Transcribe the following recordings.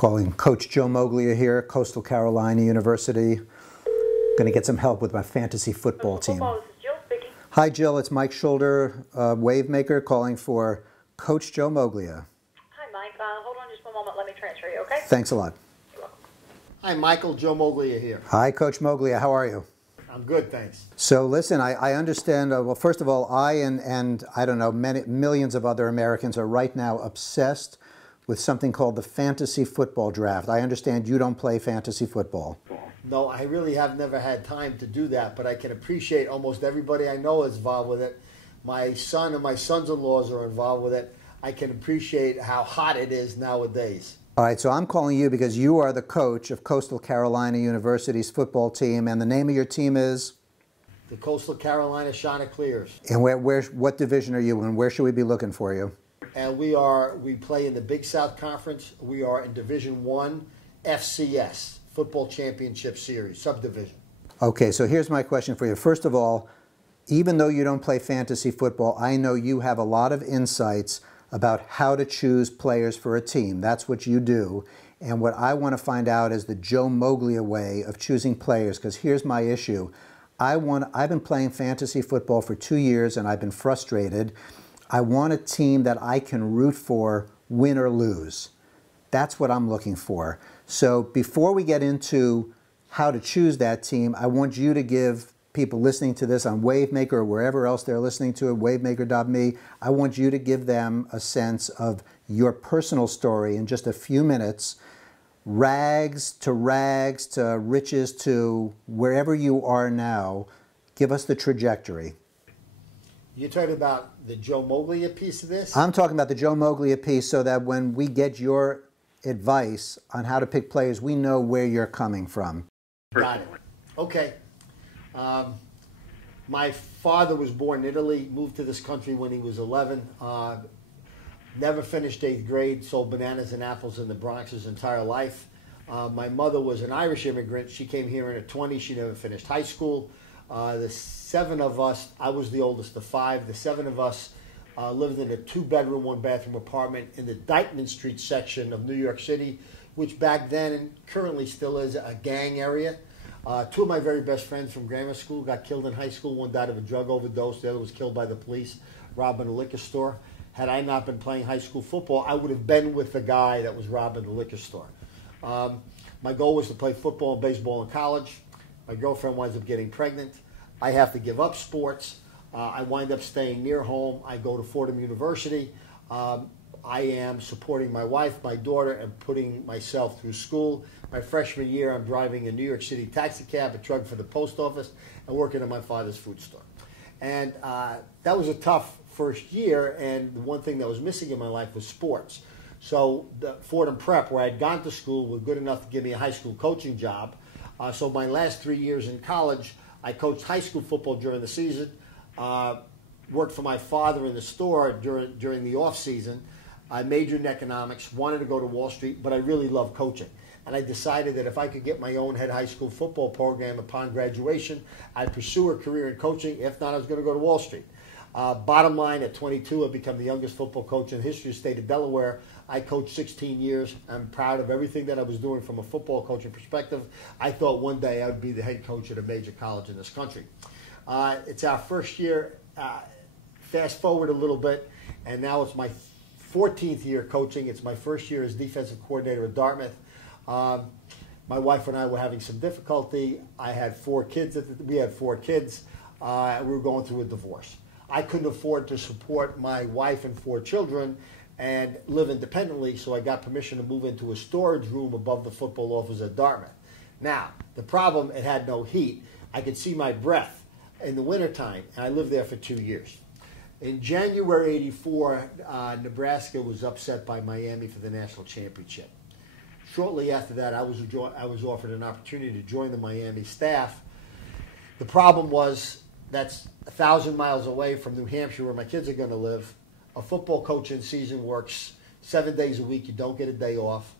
Calling Coach Joe Moglia here, Coastal Carolina University. Going to get some help with my fantasy football team. This is Jill speaking. Hi Jill, it's Mike Shoulder, WaveMaker, calling for Coach Joe Moglia. Hi Mike, hold on just one moment, let me transfer you, okay? Thanks a lot. You're welcome. Hi Michael, Joe Moglia here. Hi Coach Moglia, how are you? I'm good, thanks. So listen, I understand, well first of all, I and I don't know, millions of other Americans are right now obsessed with something called the fantasy football draft. I understand you don't play fantasy football. No, I really have never had time to do that, but I can appreciate almost everybody I know is involved with it. My son and my sons-in-laws are involved with it. I can appreciate how hot it is nowadays. All right, so I'm calling you because you are the coach of Coastal Carolina University's football team, and the name of your team is? The Coastal Carolina Chanticleers. And what division are you in? Where should we be looking for you? And we play in the Big South Conference. We are in Division I FCS, Football Championship Series, subdivision. Okay, so here's my question for you. First of all, even though you don't play fantasy football, I know you have a lot of insights about how to choose players for a team. That's what you do. And what I want to find out is the Joe Moglia way of choosing players, because here's my issue. I've been playing fantasy football for 2 years and I've been frustrated. I want a team that I can root for, win or lose. That's what I'm looking for. So before we get into how to choose that team, I want you to give people listening to this on WaveMaker or wherever else they're listening to it, wavemaker.me, I want you to give them a sense of your personal story in just a few minutes, rags to riches to wherever you are now. Give us the trajectory. You're talking about the Joe Moglia piece of this? I'm talking about the Joe Moglia piece so that when we get your advice on how to pick players, we know where you're coming from. Got it. Okay. My father was born in Italy, moved to this country when he was 11, never finished 8th grade, sold bananas and apples in the Bronx his entire life. My mother was an Irish immigrant. She came here in her 20s. She never finished high school. The 7 of us, I was the oldest of 5, the 7 of us lived in a 2-bedroom, 1-bathroom apartment in the Dyckman Street section of New York City, which back then and currently still is a gang area. 2 of my very best friends from grammar school got killed in high school. One died of a drug overdose. The other was killed by the police, robbing a liquor store. Had I not been playing high school football, I would have been with the guy that was robbing the liquor store. My goal was to play football and baseball in college. My girlfriend winds up getting pregnant. I have to give up sports. I wind up staying near home. I go to Fordham University. I am supporting my wife, my daughter, and putting myself through school. My freshman year, I'm driving a New York City taxi cab, a truck for the post office, and working at my father's food store. And that was a tough first year, and the one thing that was missing in my life was sports. So the Fordham Prep, where I'd gone to school, was good enough to give me a high school coaching job. So my last 3 years in college, I coached high school football during the season, worked for my father in the store during the off season. I majored in economics, wanted to go to Wall Street, but I really love coaching. And I decided that if I could get my own head high school football program upon graduation, I'd pursue a career in coaching. If not, I was going to go to Wall Street. Bottom line, at 22, I've become the youngest football coach in the history of the state of Delaware. I coached 16 years. I'm proud of everything that I was doing from a football coaching perspective. I thought one day I would be the head coach at a major college in this country. It's our first year. Fast forward a little bit, and now it's my 14th year coaching. It's my first year as defensive coordinator at Dartmouth. My wife and I were having some difficulty. I had 4 kids. We had 4 kids. We were going through a divorce. I couldn't afford to support my wife and 4 children and live independently, so I got permission to move into a storage room above the football office at Dartmouth. Now, the problem, it had no heat. I could see my breath in the wintertime, and I lived there for 2 years. In January '84, Nebraska was upset by Miami for the national championship. Shortly after that, I was offered an opportunity to join the Miami staff. The problem was that's 1,000 miles away from New Hampshire, where my kids are going to live. A football coaching season works 7 days a week. You don't get a day off.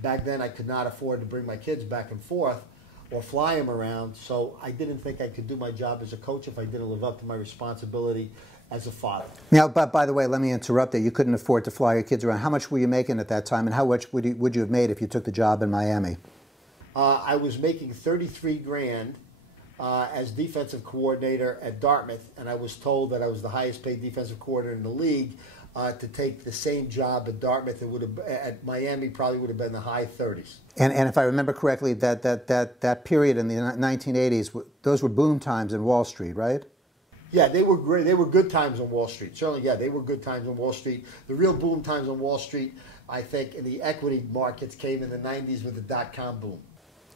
Back then, I could not afford to bring my kids back and forth or fly them around, so I didn't think I could do my job as a coach if I didn't live up to my responsibility as a father. Now, but by the way, let me interrupt there. You couldn't afford to fly your kids around. How much were you making at that time, and how much would you have made if you took the job in Miami? I was making 33 grand as defensive coordinator at Dartmouth, and I was told that I was the highest paid defensive coordinator in the league. To take the same job at Dartmouth, it would have at Miami probably would have been the high 30s. And if I remember correctly, that period in the 1980s, those were boom times in Wall Street, right? Yeah, they were great. They were good times on Wall Street. Certainly, yeah, they were good times on Wall Street. The real boom times on Wall Street, I think, in the equity markets came in the 90s with the dot-com boom.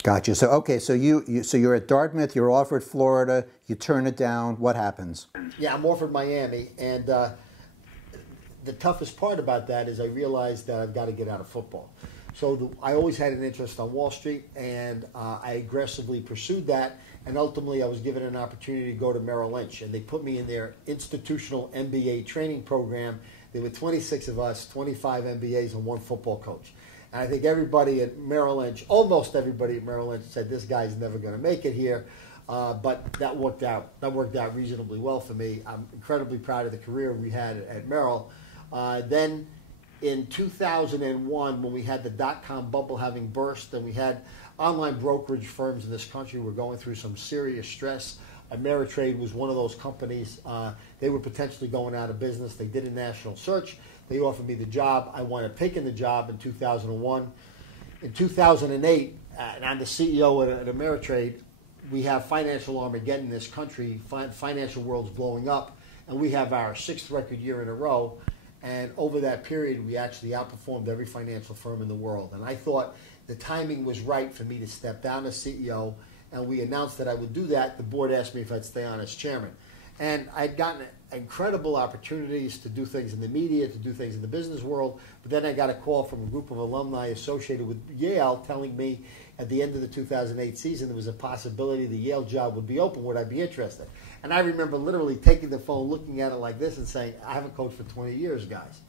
Gotcha. So okay, so you're at Dartmouth. You're offered Florida. You turn it down. What happens? Yeah, I'm offered Miami, and the toughest part about that is I realized that I've got to get out of football. So I always had an interest on Wall Street, and I aggressively pursued that. And ultimately, I was given an opportunity to go to Merrill Lynch, and they put me in their institutional MBA training program. There were 26 of us, 25 MBAs, and one football coach. And I think everybody at Merrill Lynch, almost everybody at Merrill Lynch, said this guy's never going to make it here. But that worked out. That worked out reasonably well for me. I'm incredibly proud of the career we had at Merrill. Then in 2001, when we had the dot-com bubble having burst, and we had online brokerage firms in this country were going through some serious stress. Ameritrade was one of those companies. They were potentially going out of business. They did a national search. They offered me the job. I wound up taking the job in 2001. In 2008, and I'm the CEO at Ameritrade, we have financial Armageddon in this country. Financial world's blowing up, and we have our 6th record year in a row. And over that period, we actually outperformed every financial firm in the world. And I thought the timing was right for me to step down as CEO, and we announced that I would do that. The board asked me if I'd stay on as chairman. And I'd gotten incredible opportunities to do things in the media, to do things in the business world, but then I got a call from a group of alumni associated with Yale telling me at the end of the 2008 season there was a possibility the Yale job would be open. Would I be interested? And I remember literally taking the phone, looking at it like this and saying, I haven't coached for 20 years, guys.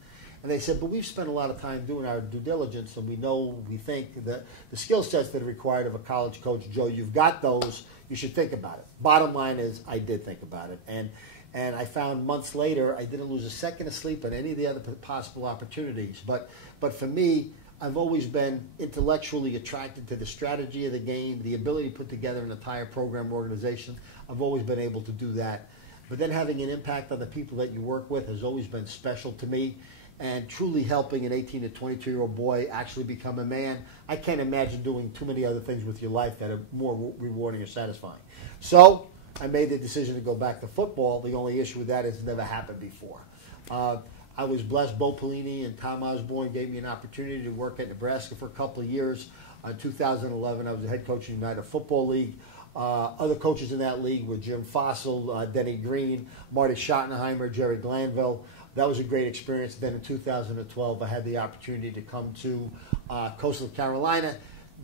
And they said, but we've spent a lot of time doing our due diligence, and we think that the skill sets that are required of a college coach, Joe, you've got those, you should think about it. Bottom line is, I did think about it. And I found months later, I didn't lose a second of sleep on any of the other possible opportunities. But for me, I've always been intellectually attracted to the strategy of the game, the ability to put together an entire program organization. I've always been able to do that. But then having an impact on the people that you work with has always been special to me. And truly helping an 18 to 22-year-old boy actually become a man, I can't imagine doing too many other things with your life that are more rewarding or satisfying. So I made the decision to go back to football. The only issue with that is it's never happened before. I was blessed. Bo Pelini and Tom Osborne gave me an opportunity to work at Nebraska for a couple of years. In 2011, I was the head coach in the United Football League. Other coaches in that league were Jim Fossil, Denny Green, Marty Schottenheimer, Jerry Glanville. That was a great experience. Then in 2012, I had the opportunity to come to Coastal Carolina,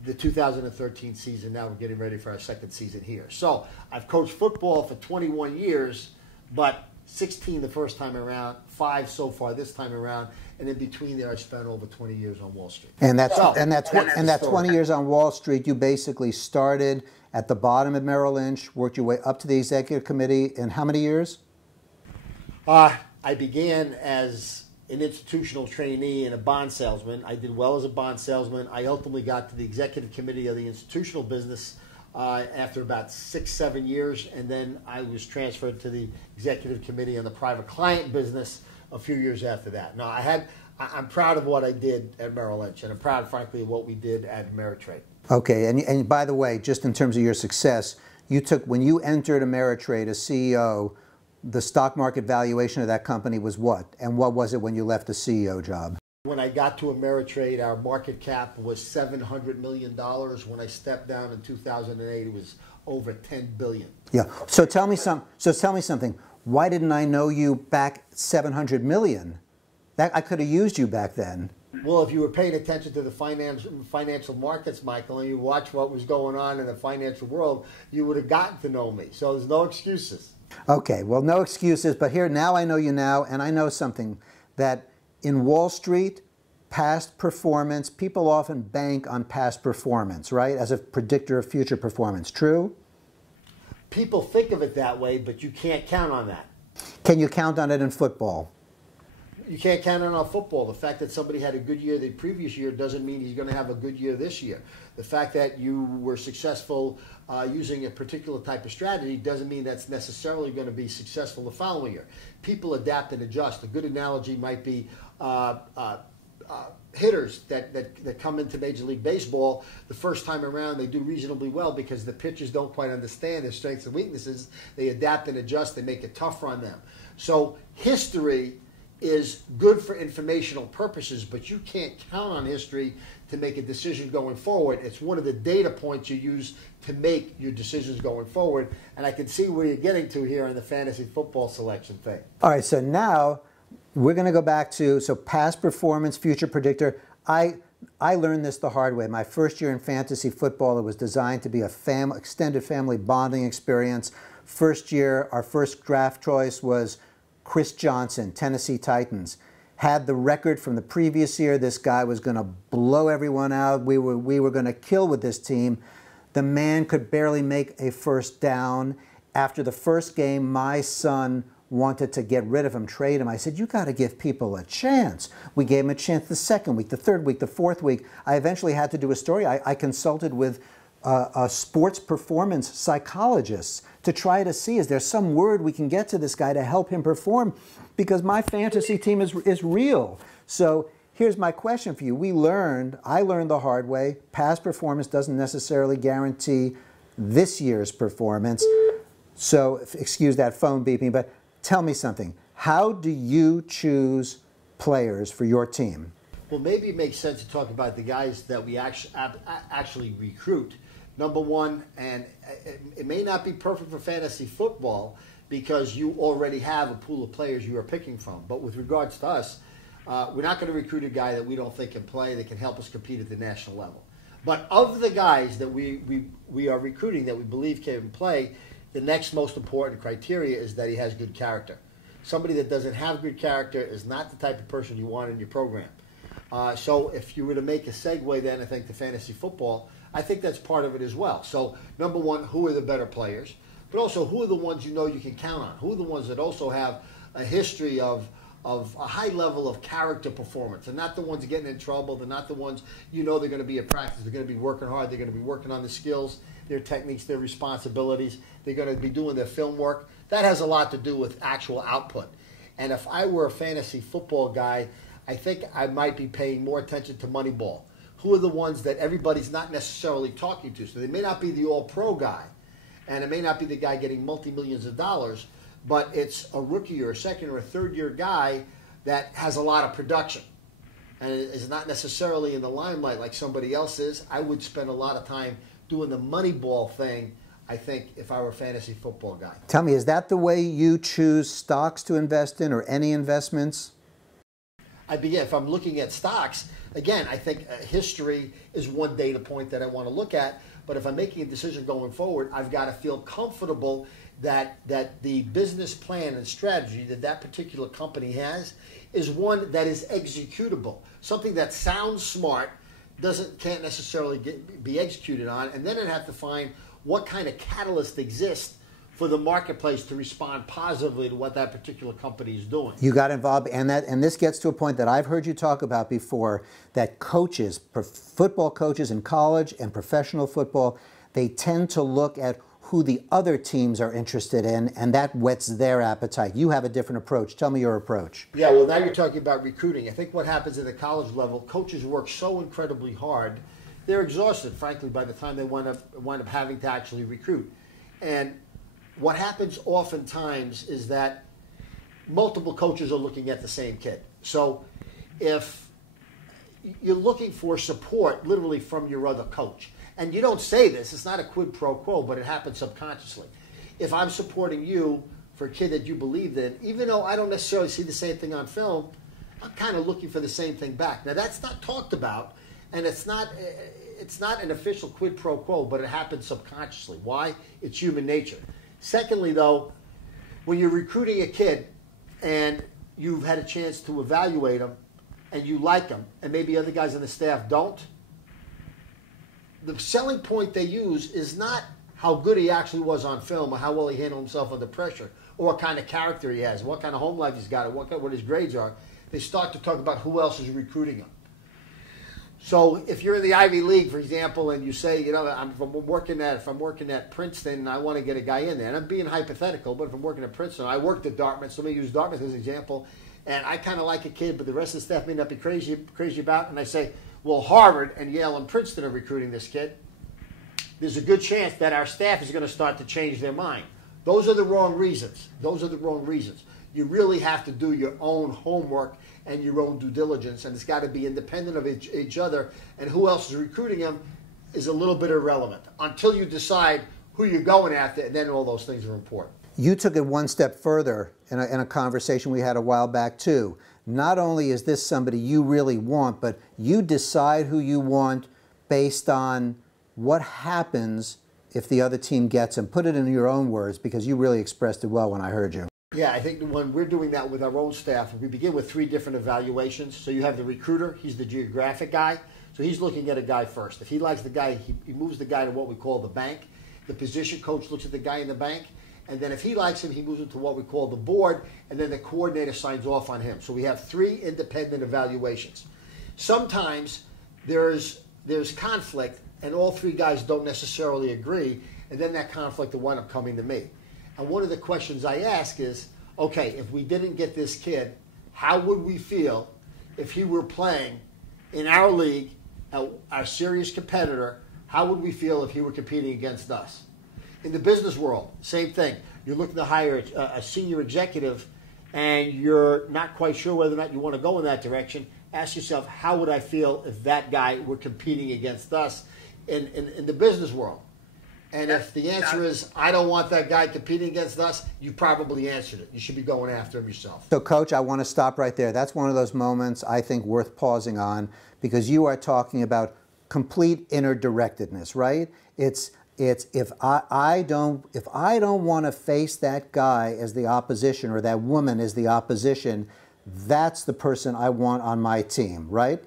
the 2013 season. Now we're getting ready for our 2nd season here. So I've coached football for 21 years, but 16 the first time around, 5 so far this time around, and in between there I spent over 20 years on Wall Street. And that 20 years on Wall Street, you basically started at the bottom of Merrill Lynch, worked your way up to the executive committee in how many years? I began as an institutional trainee and a bond salesman. I did well as a bond salesman. I ultimately got to the executive committee of the institutional business after about 6-7 years, and then I was transferred to the executive committee on the private client business a few years after that. Now, I'm proud of what I did at Merrill Lynch, and I'm proud, frankly, of what we did at Ameritrade. Okay, and by the way, just in terms of your success, when you entered Ameritrade as CEO, the stock market valuation of that company was what? And what was it when you left the CEO job? When I got to Ameritrade, our market cap was $700 million. When I stepped down in 2008, it was over $10 billion. Yeah. So tell me something. Why didn't I know you back $700 million? I could have used you back then. Well, if you were paying attention to the financial markets, Michael, and you watched what was going on in the financial world, you would have gotten to know me. So there's no excuses. Okay, well, no excuses, but here, now I know you now, and I know something, that in Wall Street, past performance, people often bank on past performance, right, as a predictor of future performance. True? People think of it that way, but you can't count on that. Can you count on it in football? You can't count on football. The fact that somebody had a good year the previous year doesn't mean he's going to have a good year this year. The fact that you were successful using a particular type of strategy doesn't mean that's necessarily going to be successful the following year. People adapt and adjust. A good analogy might be hitters that come into Major League Baseball the first time around. They do reasonably well because the pitchers don't quite understand their strengths and weaknesses. They adapt and adjust. They make it tougher on them. So history is good for informational purposes, but you can't count on history to make a decision going forward. It's one of the data points you use to make your decisions going forward. And I can see where you're getting to here in the fantasy football selection thing. All right, so now we're going to go back to, past performance, future predictor. I learned this the hard way. My first year in fantasy football, it was designed to be a extended family bonding experience. First year, our first draft choice was Chris Johnson, Tennessee Titans. Had the record from the previous year. This guy was going to blow everyone out. We were going to kill with this team. The man could barely make a first down. After the first game, my son wanted to get rid of him, trade him. I said, you got to give people a chance. We gave him a chance the second week, the third week, the fourth week. I eventually had to do a story. I consulted with sports performance psychologists to try to see, is there some word we can get to this guy to help him perform? Because my fantasy team is real. So here's my question for you. I learned the hard way. Past performance doesn't necessarily guarantee this year's performance. So excuse that phone beeping, but tell me something. How do you choose players for your team? Well, maybe it makes sense to talk about the guys that we actually recruit. Number one, and it may not be perfect for fantasy football because you already have a pool of players you are picking from. But with regards to us, we're not going to recruit a guy that we don't think can play, that can help us compete at the national level. But of the guys that we are recruiting that we believe can play, the next most important criteria is that he has good character. Somebody that doesn't have good character is not the type of person you want in your program. So if you were to make a segue then, I think, to fantasy football, I think that's part of it as well. So number one, who are the better players? But also, who are the ones you know you can count on? Who are the ones that also have a history of a high level of character performance? They're not the ones getting in trouble. They're not the ones you know they're going to be at practice. They're going to be working hard. They're going to be working on the skills, their techniques, their responsibilities. They're going to be doing their film work. That has a lot to do with actual output. And if I were a fantasy football guy, I think I might be paying more attention to Moneyball. Who are the ones that everybody's not necessarily talking to? So they may not be the all-pro guy, and it may not be the guy getting multi-millions of dollars, but it's a rookie or a second or a third-year guy that has a lot of production and is not necessarily in the limelight like somebody else is. I would spend a lot of time doing the Moneyball thing, I think, if I were a fantasy football guy. Tell me, is that the way you choose stocks to invest in or any investments? If I'm looking at stocks, again, I think history is one data point that I want to look at. But if I'm making a decision going forward, I've got to feel comfortable that the business plan and strategy that particular company has is one that is executable. Something that sounds smart can't necessarily be executed on. And then I'd have to find what kind of catalyst exists for the marketplace to respond positively to what that particular company is doing. You got involved, and this gets to a point that I've heard you talk about before, that coaches, football coaches in college and professional football, they tend to look at who the other teams are interested in, and that whets their appetite. You have a different approach. Tell me your approach. Yeah, well, now you're talking about recruiting. I think what happens at the college level, coaches work so incredibly hard, they're exhausted, frankly, by the time they wind up having to actually recruit. And what happens oftentimes is that multiple coaches are looking at the same kid. So if you're looking for support literally from your other coach, and you don't say this, it's not a quid pro quo, but it happens subconsciously. If I'm supporting you for a kid that you believe in, even though I don't necessarily see the same thing on film, I'm kind of looking for the same thing back. Now, that's not talked about, and it's not an official quid pro quo, but it happens subconsciously. Why? It's human nature. Secondly, though, when you're recruiting a kid and you've had a chance to evaluate him and you like him and maybe other guys on the staff don't, the selling point they use is not how good he actually was on film or how well he handled himself under pressure. or what kind of character he has, what kind of home life he's got, or what his grades are, they start to talk about who else is recruiting him. So if you're in the Ivy League, for example, and you say, you know, if I'm working at Princeton and I want to get a guy in there, and I'm being hypothetical, but if I'm working at Princeton, I worked at Dartmouth, so let me use Dartmouth as an example, and I kind of like a kid, but the rest of the staff may not be crazy about, and I say, well, Harvard and Yale and Princeton are recruiting this kid. There's a good chance that our staff is going to start to change their mind. Those are the wrong reasons. Those are the wrong reasons. You really have to do your own homework and your own due diligence, and it's got to be independent of each other, and who else is recruiting them is a little bit irrelevant until you decide who you're going after, and then all those things are important. You took it one step further in a conversation we had a while back too. Not only is this somebody you really want, but you decide who you want based on what happens if the other team gets him. Put it in your own words, because you really expressed it well when I heard you. Yeah, I think when we're doing that with our own staff, we begin with 3 different evaluations. So you have the recruiter, he's the geographic guy. So he's looking at a guy first. If he likes the guy, he moves the guy to what we call the bank. The position coach looks at the guy in the bank. And then if he likes him, he moves him to what we call the board, and then the coordinator signs off on him. So we have 3 independent evaluations. Sometimes there's conflict, and all 3 guys don't necessarily agree, and then that conflict will wind up coming to me. And one of the questions I ask is, okay, if we didn't get this kid, how would we feel if he were playing in our league, our serious competitor? How would we feel if he were competing against us? In the business world, same thing. You're looking to hire a senior executive, and you're not quite sure whether or not you want to go in that direction. Ask yourself, how would I feel if that guy were competing against us in the business world? And if the answer is, I don't want that guy competing against us, you probably answered it. You should be going after him yourself. So, Coach, I want to stop right there. That's one of those moments I think worth pausing on, because you are talking about complete inner directedness, right? It's if I don't want to face that guy as the opposition, or that woman as the opposition, that's the person I want on my team, right?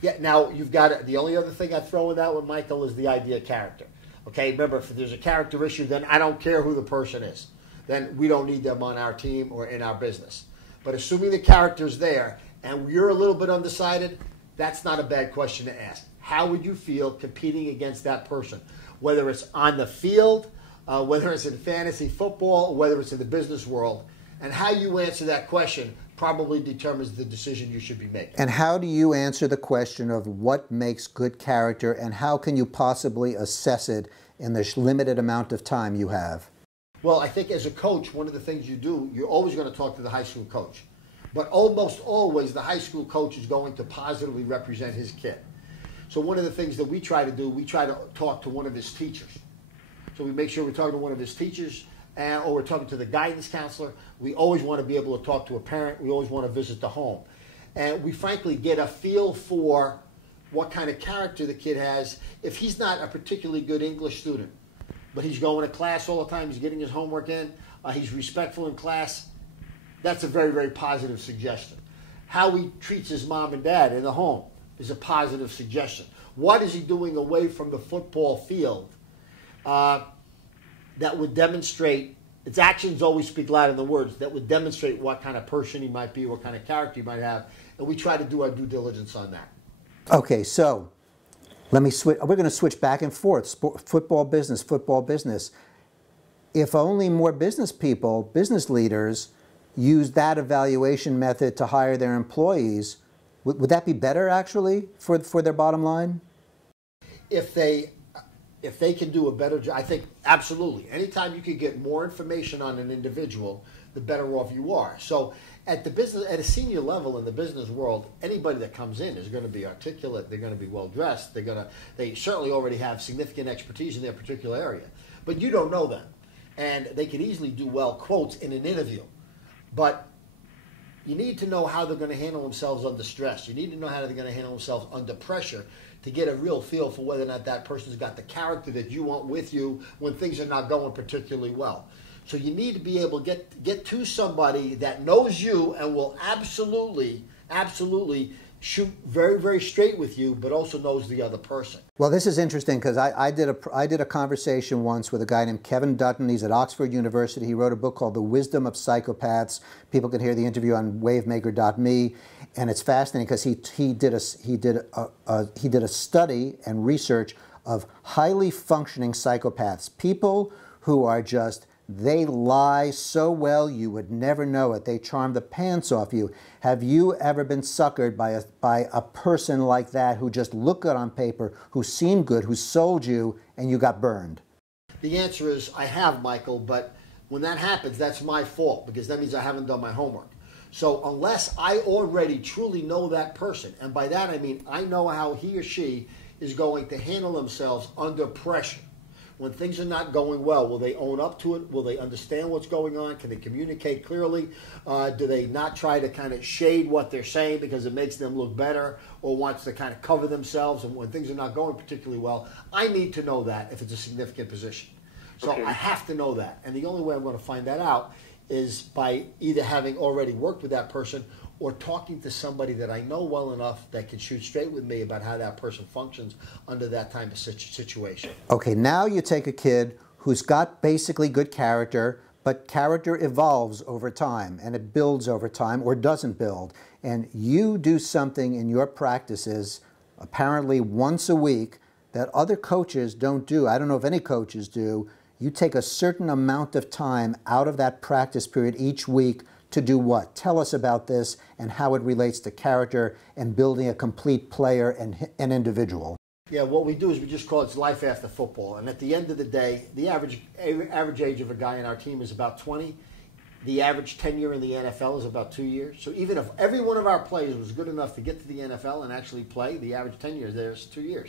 Yeah. Now you've got it. The only other thing I throw in that with Michael is the idea of character. Okay, remember, if there's a character issue, then I don't care who the person is. Then we don't need them on our team or in our business. But assuming the character's there and you're a little bit undecided, that's not a bad question to ask. How would you feel competing against that person? Whether it's on the field, whether it's in fantasy football, whether it's in the business world. And how you answer that question probably determines the decision you should be making. And how do you answer the question of what makes good character, and how can you possibly assess it in the limited amount of time you have? Well, I think as a coach, one of the things you do, you're always going to talk to the high school coach. But almost always the high school coach is going to positively represent his kid. So one of the things that we try to do, we try to talk to one of his teachers. So we make sure we're talking to one of his teachers, or we're talking to the guidance counselor. We always want to be able to talk to a parent. We always want to visit the home. And we frankly get a feel for what kind of character the kid has. If he's not a particularly good English student, but he's going to class all the time, he's getting his homework in, he's respectful in class, that's a very, very positive suggestion. How he treats his mom and dad in the home is a positive suggestion. What is he doing away from the football field that would demonstrate, its actions always speak louder than the words, that would demonstrate what kind of person he might be, what kind of character he might have, and we try to do our due diligence on that. Okay, so let me switch. We're going to switch back and forth. Football business, football business. If only more business people, business leaders, use that evaluation method to hire their employees, would that be better actually for their bottom line? If they can do a better job, I think absolutely. Anytime you can get more information on an individual, the better off you are. So at a senior level in the business world, anybody that comes in is going to be articulate. They're going to be well dressed. They certainly already have significant expertise in their particular area, but you don't know them, and they could easily do well quotes in an interview. But you need to know how they're going to handle themselves under stress. You need to know how they're going to handle themselves under pressure to get a real feel for whether or not that person's got the character that you want with you when things are not going particularly well. So you need to be able to get to somebody that knows you and will absolutely shoot very, very straight with you, but also knows the other person. Well, this is interesting because I did a conversation once with a guy named Kevin Dutton. He's at Oxford University. He wrote a book called The Wisdom of Psychopaths. People can hear the interview on WaveMaker.me, and it's fascinating because he did a study and research of highly functioning psychopaths, people who are just, they lie so well you would never know it. They charm the pants off you. Have you ever been suckered by a person like that who just looked good on paper, who seemed good, who sold you, and you got burned? The answer is I have, Michael, but when that happens, that's my fault because that means I haven't done my homework. So unless I already truly know that person, and by that I mean I know how he or she is going to handle themselves under pressure. When things are not going well, will they own up to it? Will they understand what's going on? Can they communicate clearly? Do they not try to kind of shade what they're saying because it makes them look better or wants to kind of cover themselves? And when things are not going particularly well, I need to know that if it's a significant position. So I have to know that. And the only way I'm going to find that out is by either having already worked with that person or talking to somebody that I know well enough that can shoot straight with me about how that person functions under that type of situation. Okay, now you take a kid who's got basically good character, but character evolves over time, and it builds over time or doesn't build. And you do something in your practices, apparently once a week, that other coaches don't do. I don't know if any coaches do. You take a certain amount of time out of that practice period each week to do what? Tell us about this and how it relates to character and building a complete player and an individual. Yeah, what we do is we just call it life after football. And at the end of the day, the average age of a guy in our team is about 20. The average tenure in the NFL is about 2 years. So even if every one of our players was good enough to get to the NFL and actually play, the average tenure there is 2 years.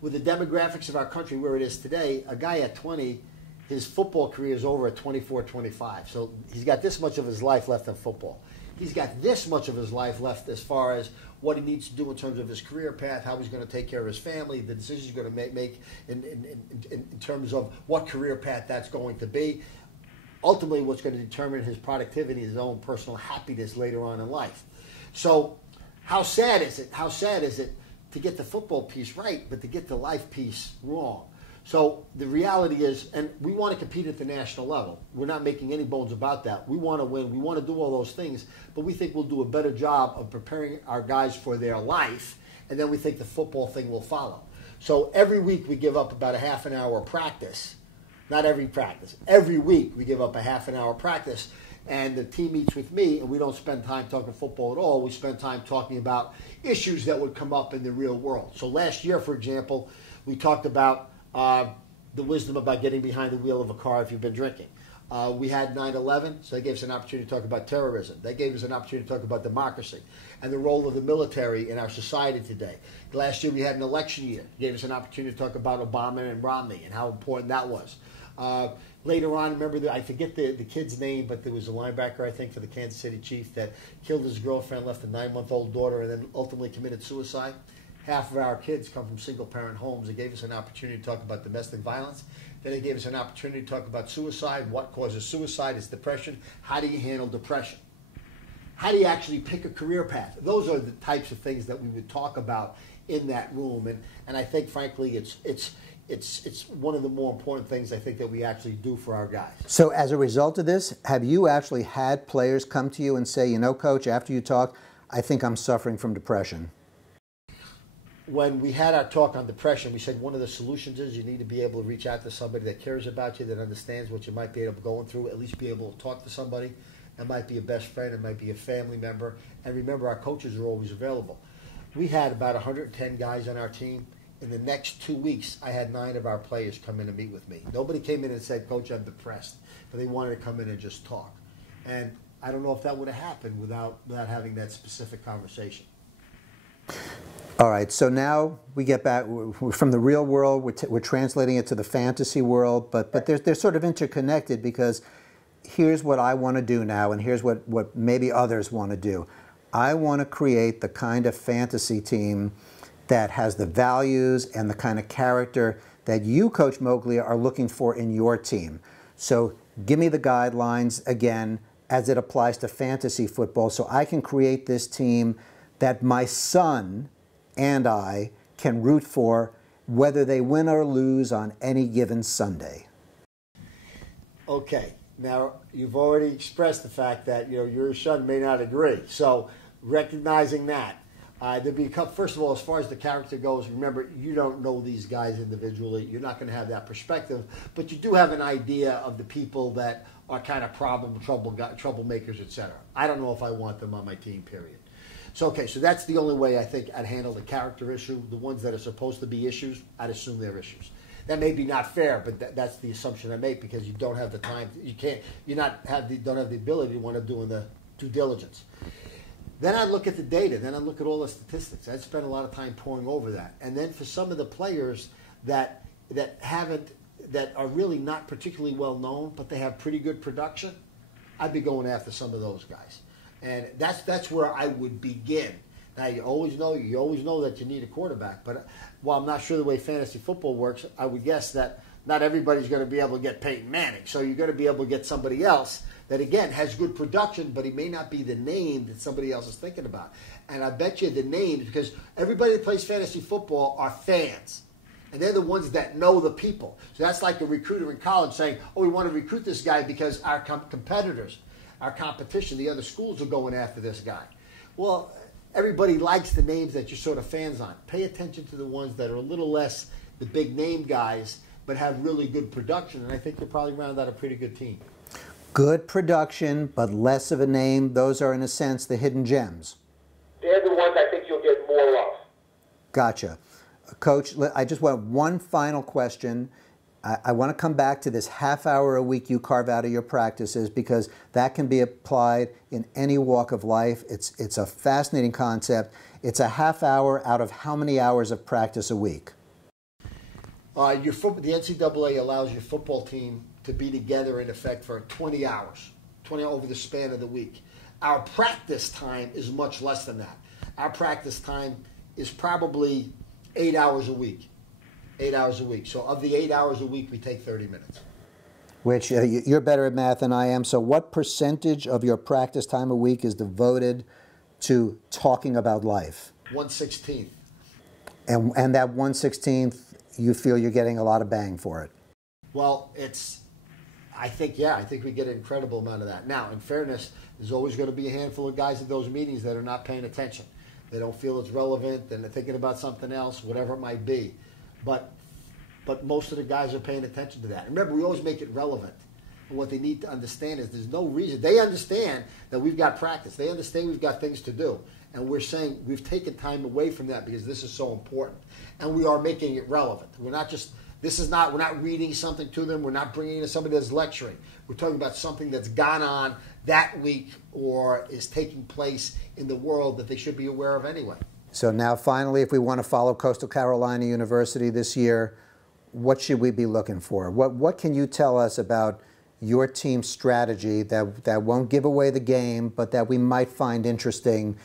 With the demographics of our country where it is today, a guy at 20, his football career is over at 24, 25. So he's got this much of his life left in football. He's got this much of his life left as far as what he needs to do in terms of his career path, how he's going to take care of his family, the decisions he's going to make in terms of what career path that's going to be. Ultimately, what's going to determine his productivity, his own personal happiness later on in life. So how sad is it? How sad is it to get the football piece right, but to get the life piece wrong? So the reality is, and we want to compete at the national level. We're not making any bones about that. We want to win. We want to do all those things, but we think we'll do a better job of preparing our guys for their life, and then we think the football thing will follow. So every week we give up about a half an hour of practice. Not every practice. Every week we give up a half an hour of practice, and the team meets with me, and we don't spend time talking football at all. We spend time talking about issues that would come up in the real world. So last year, for example, we talked about the wisdom about getting behind the wheel of a car if you've been drinking. We had 9/11, so they gave us an opportunity to talk about terrorism. They gave us an opportunity to talk about democracy and the role of the military in our society today. Last year we had an election year. It gave us an opportunity to talk about Obama and Romney and how important that was. Later on, remember, I forget the kid's name, but there was a linebacker, I think, for the Kansas City Chiefs that killed his girlfriend, left a 9-month-old daughter, and then ultimately committed suicide. Half of our kids come from single-parent homes. They gave us an opportunity to talk about domestic violence. Then they gave us an opportunity to talk about suicide. What causes suicide is depression. How do you handle depression? How do you actually pick a career path? Those are the types of things that we would talk about in that room. And I think, frankly, it's one of the more important things I think that we actually do for our guys. So as a result of this, have you actually had players come to you and say, you know, Coach, after you talk, I think I'm suffering from depression? When we had our talk on depression, we said one of the solutions is you need to be able to reach out to somebody that cares about you, that understands what you might be able to go through, at least be able to talk to somebody. It might be a best friend, it might be a family member, and remember, our coaches are always available. We had about 110 guys on our team. In the next 2 weeks, I had 9 of our players come in and meet with me. Nobody came in and said, Coach, I'm depressed, but they wanted to come in and just talk. And I don't know if that would have happened without having that specific conversation. All right, so now we get back from the real world, we're translating it to the fantasy world, but they're sort of interconnected because here's what I want to do now, and here's what maybe others want to do. I want to create the kind of fantasy team that has the values and the kind of character that you, Coach Moglia, are looking for in your team. So give me the guidelines again as it applies to fantasy football so I can create this team that my son and I can root for, whether they win or lose on any given Sunday? Okay, now you've already expressed the fact that your son may not agree. So recognizing that, there'll be first of all, as far as the character goes, remember you don't know these guys individually. You're not going to have that perspective, but you do have an idea of the people that are kind of troublemakers, etc. I don't know if I want them on my team. Period. So okay, so that's the only way I think I'd handle the character issue. The ones that are supposed to be issues, I'd assume they're issues. That may be not fair, but that's the assumption I make because you don't have the time. You can't. Don't have the ability to want to do the due diligence. Then I look at the data. Then I look at all the statistics. I'd spend a lot of time poring over that. And then for some of the players that are really not particularly well known, but they have pretty good production, I'd be going after some of those guys. And that's where I would begin. Now you always know that you need a quarterback, but while I'm not sure the way fantasy football works, I would guess that not everybody's going to be able to get Peyton Manning. So you're going to be able to get somebody else that, again, has good production, but he may not be the name that somebody else is thinking about. And I bet you the names, because everybody that plays fantasy football are fans. And they're the ones that know the people. So that's like a recruiter in college saying, oh, we want to recruit this guy because our competitors, our competition, the other schools are going after this guy. Well, everybody likes the names that you're sort of fans on. Pay attention to the ones that are a little less the big name guys, but have really good production. And I think you'll probably round out a pretty good team. Good production, but less of a name. Those are, in a sense, the hidden gems. They're the ones I think you'll get more of. Gotcha. Coach, I just want one final question. I want to come back to this half hour a week you carve out of your practices, because that can be applied in any walk of life. It's a fascinating concept. It's a half hour out of how many hours of practice a week? The NCAA allows your football team to be together in effect for 20 hours, 20 over the span of the week. Our practice time is much less than that. Our practice time is probably 8 hours a week. 8 hours a week. So of the 8 hours a week, we take 30 minutes. Which you're better at math than I am. So what percentage of your practice time a week is devoted to talking about life? 1/16. And that 1/16, you feel you're getting a lot of bang for it? Well, I think we get an incredible amount of that. Now, in fairness, there's always going to be a handful of guys at those meetings that are not paying attention. They don't feel it's relevant, and they're thinking about something else, whatever it might be. But most of the guys are paying attention to that. Remember, we always make it relevant. And what they need to understand is there's no reason. They understand that we've got practice. They understand we've got things to do. And we're saying we've taken time away from that because this is so important. And we are making it relevant. We're not reading something to them. We're not bringing in somebody that's lecturing. We're talking about something that's gone on that week or is taking place in the world that they should be aware of anyway. So now finally, if we want to follow Coastal Carolina University this year, what should we be looking for? What can you tell us about your team's strategy that won't give away the game, but that we might find interesting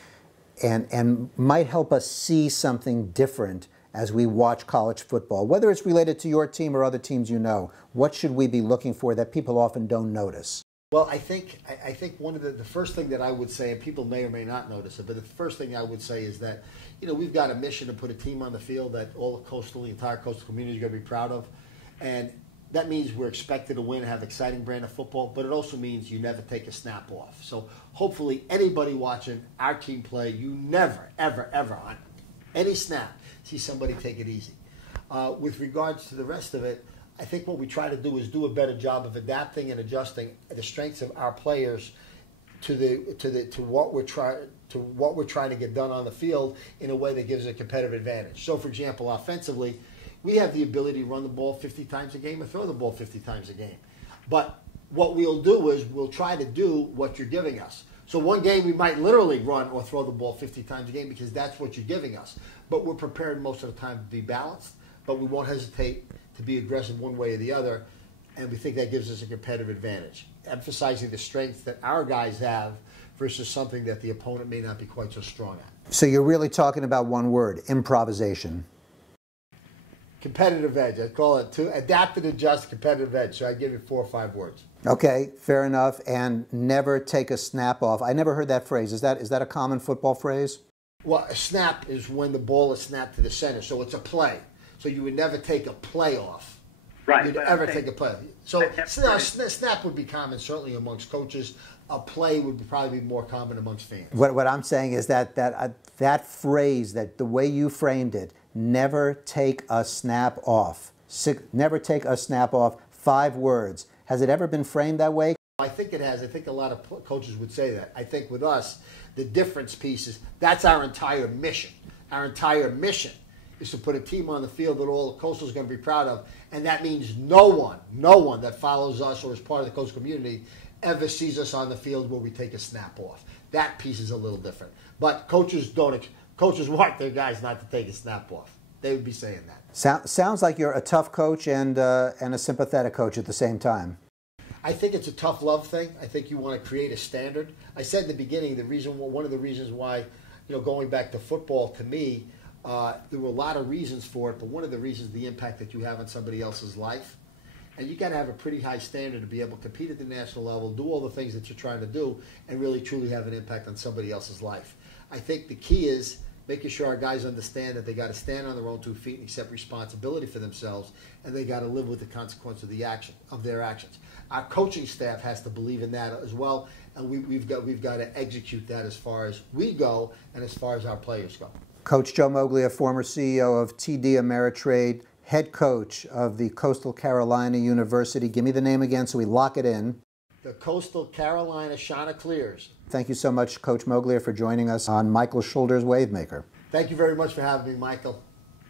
and might help us see something different as we watch college football, whether it's related to your team or other teams you know? What should we be looking for that people often don't notice? Well, I think one of the first thing that I would say, and people may or may not notice it, but the first thing I would say is that, we've got a mission to put a team on the field that all the entire coastal community is going to be proud of. And that means we're expected to win and have an exciting brand of football, but it also means you never take a snap off. So hopefully anybody watching our team play, you never, ever, ever on any snap see somebody take it easy. With regards to the rest of it, I think what we try to do is do a better job of adapting and adjusting the strengths of our players to what we're trying to get done on the field in a way that gives a competitive advantage. So, for example, offensively, we have the ability to run the ball 50 times a game and throw the ball 50 times a game. But what we'll do is we'll try to do what you're giving us. So one game we might literally run or throw the ball 50 times a game because that's what you're giving us. But we're prepared most of the time to be balanced, but we won't hesitate to be aggressive one way or the other, and we think that gives us a competitive advantage, emphasizing the strengths that our guys have versus something that the opponent may not be quite so strong at. So you're really talking about one word, improvisation. Competitive edge. I'd call it adapt and adjust, competitive edge. So I'd give you 4 or 5 words. Okay, fair enough. And never take a snap off. I never heard that phrase. Is that a common football phrase? Well, a snap is when the ball is snapped to the center, so it's a play. So you would never take a play off. Right. You'd but ever I'm saying- take a play. So snap would be common, certainly amongst coaches. A play would probably be more common amongst fans. What I'm saying is that phrase, that the way you framed it, never take a snap off. Never take a snap off. 5 words. Has it ever been framed that way? I think it has. I think a lot of coaches would say that. I think with us, the difference piece is that's our entire mission. Our entire mission is to put a team on the field that all the Coastal is going to be proud of, and that means no one that follows us or is part of the Coastal community ever sees us on the field where we take a snap off. That piece is a little different. But coaches want their guys not to take a snap off. They would be saying that. Sounds like you're a tough coach and a sympathetic coach at the same time. I think it's a tough love thing. I think you want to create a standard. I said in the beginning, one of the reasons why, going back to football, to me, there were a lot of reasons for it, but one of the reasons is the impact that you have on somebody else's life. And you got to have a pretty high standard to be able to compete at the national level, do all the things that you're trying to do, and really truly have an impact on somebody else's life. I think the key is making sure our guys understand that they got to stand on their own 2 feet and accept responsibility for themselves, and they got to live with the consequence of their actions. Our coaching staff has to believe in that as well, and we've got to execute that as far as we go and as far as our players go. Coach Joe Moglia, former CEO of TD Ameritrade, head coach of the Coastal Carolina University. Give me the name again so we lock it in. The Coastal Carolina Chanticleers. Thank you so much, Coach Moglia, for joining us on Michael Schulder's WaveMaker. Thank you very much for having me, Michael.